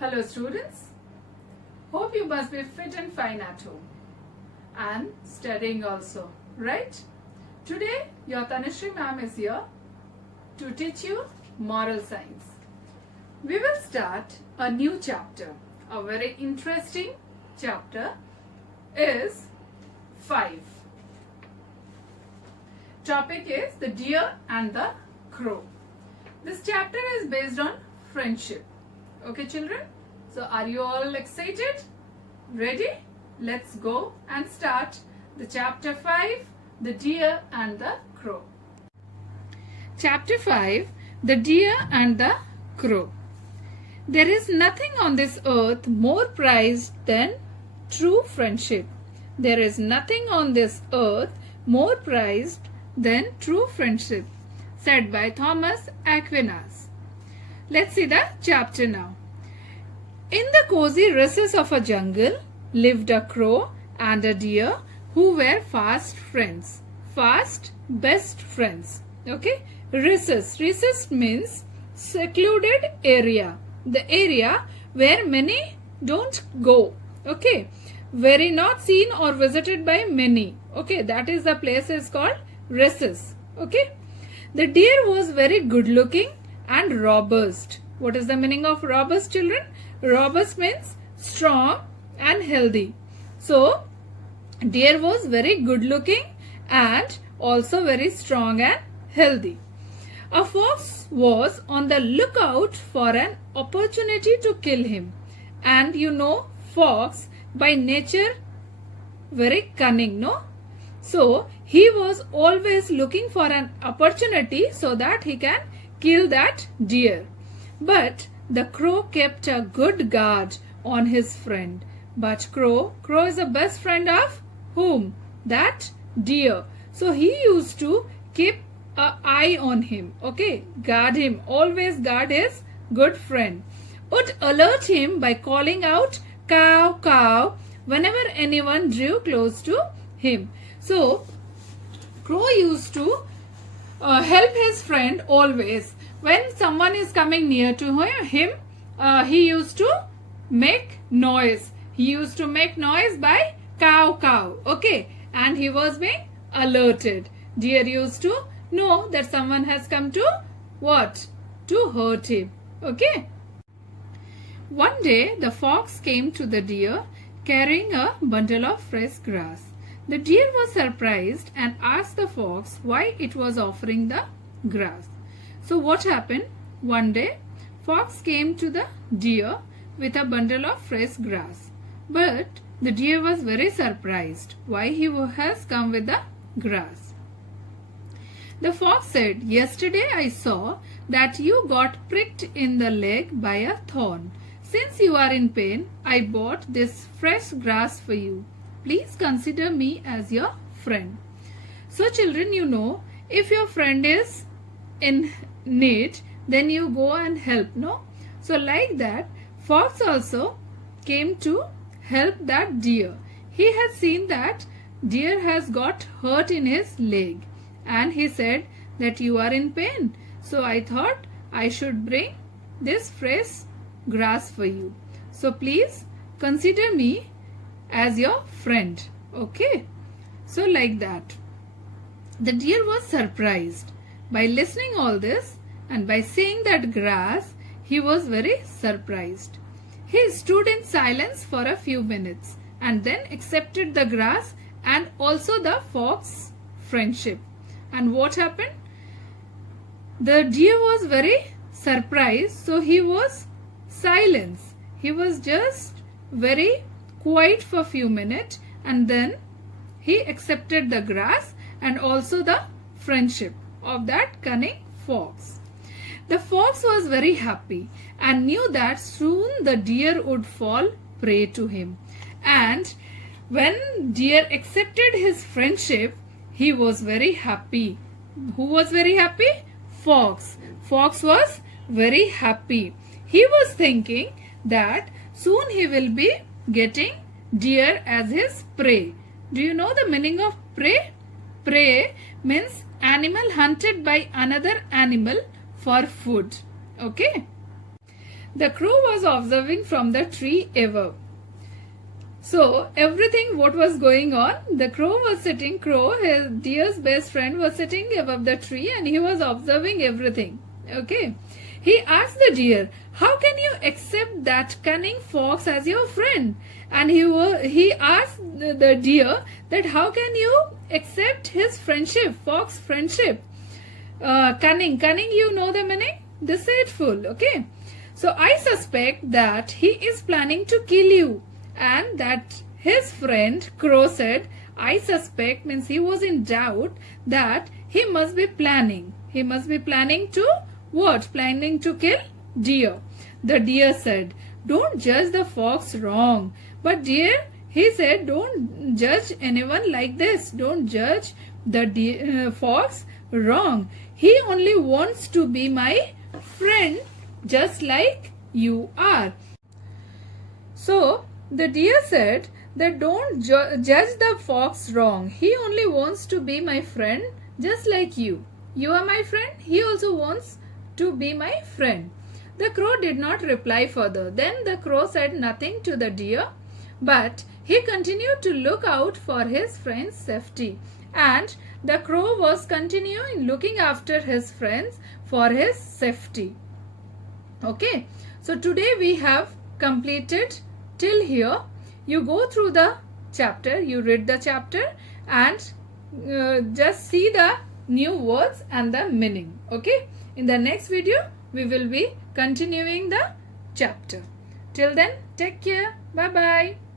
Hello students, hope you must be fit and fine at home and studying also, right? Today your Tanushree ma'am is here to teach you moral science. We will start a new chapter. A very interesting chapter is 5. Topic is the deer and the crow. This chapter is based on friendship. Okay children, so are you all excited? Ready? Let's go and start the chapter 5, the deer and the crow. Chapter 5, the deer and the crow. There is nothing on this earth more prized than true friendship. There is nothing on this earth more prized than true friendship, said by Thomas Aquinas. Let's see the chapter now. In the cozy recesses of a jungle lived a crow and a deer who were fast friends. Fast, best friends. Okay? Recess. Recess means secluded area. The area where many don't go. Okay? Very not seen or visited by many. Okay? That is the place is called recess. Okay? The deer was very good looking and robust. What is the meaning of robust, children? Robust means strong and healthy. So, deer was very good looking and also very strong and healthy. A fox was on the lookout for an opportunity to kill him. And you know, fox by nature very cunning, no? So, he was always looking for an opportunity so that he can kill that deer. But the crow kept a good guard on his friend. But crow is the best friend of whom? That deer. So he used to keep an eye on him. Okay, guard him. Always guard his good friend. Would alert him by calling out cow, cow whenever anyone drew close to him. So crow used to help his friend always. When someone is coming near to him, he used to make noise. He used to make noise by cow, cow. Okay. And he was being alerted. Deer used to know that someone has come to what? To hurt him. Okay. One day the fox came to the deer carrying a bundle of fresh grass. The deer was surprised and asked the fox why it was offering the grass. So what happened? One day, fox came to the deer with a bundle of fresh grass. But the deer was very surprised why he has come with the grass. The fox said, "Yesterday I saw that you got pricked in the leg by a thorn. Since you are in pain, I bought this fresh grass for you. Please consider me as your friend." So children, you know, if your friend is in need, then you go and help, no? So like that, fox also came to help that deer. He had seen that deer has got hurt in his leg and he said that you are in pain. So I thought I should bring this fresh grass for you. So please consider me as your friend. Okay? So like that. The deer was surprised. By listening all this and by seeing that grass, he was very surprised. He stood in silence for a few minutes and then accepted the grass and also the fox's friendship. And what happened? The deer was very surprised, so he was silent. He was just very quiet for a few minutes and then he accepted the grass and also the friendship of that cunning fox. The fox was very happy and knew that soon the deer would fall prey to him. And when deer accepted his friendship, he was very happy. Who was very happy? Fox. Fox was very happy. He was thinking that soon he will be getting deer as his prey. Do you know the meaning of prey? Prey means animal hunted by another animal for food. Okay. The crow was observing from the tree above. So everything what was going on, the crow was sitting, his deer's best friend was sitting above the tree and he was observing everything. Okay. He asked the deer, how can you accept that cunning fox as your friend? And he asked the deer that how can you accept his friendship, fox friendship? Cunning you know the meaning? Deceitful, okay. So I suspect that he is planning to kill you. And that his friend crow said, I suspect means he was in doubt that he must be planning. He must be planning to what? Planning to kill deer. The deer said, don't judge the fox wrong. But deer, he said, don't judge anyone like this. Don't judge the fox wrong. He only wants to be my friend just like you are. So the deer said that don't judge the fox wrong. He only wants to be my friend just like you. You are my friend. He also wants to be my friend. The crow did not reply further. Then the crow said nothing to the deer, but he continued to look out for his friend's safety. And the crow was continuing looking after his friends for his safety. Okay. So today we have completed till here. You go through the chapter, you read the chapter and just see the new words and the meaning. Okay. In the next video, we will be continuing the chapter. Till then, take care. Bye-bye.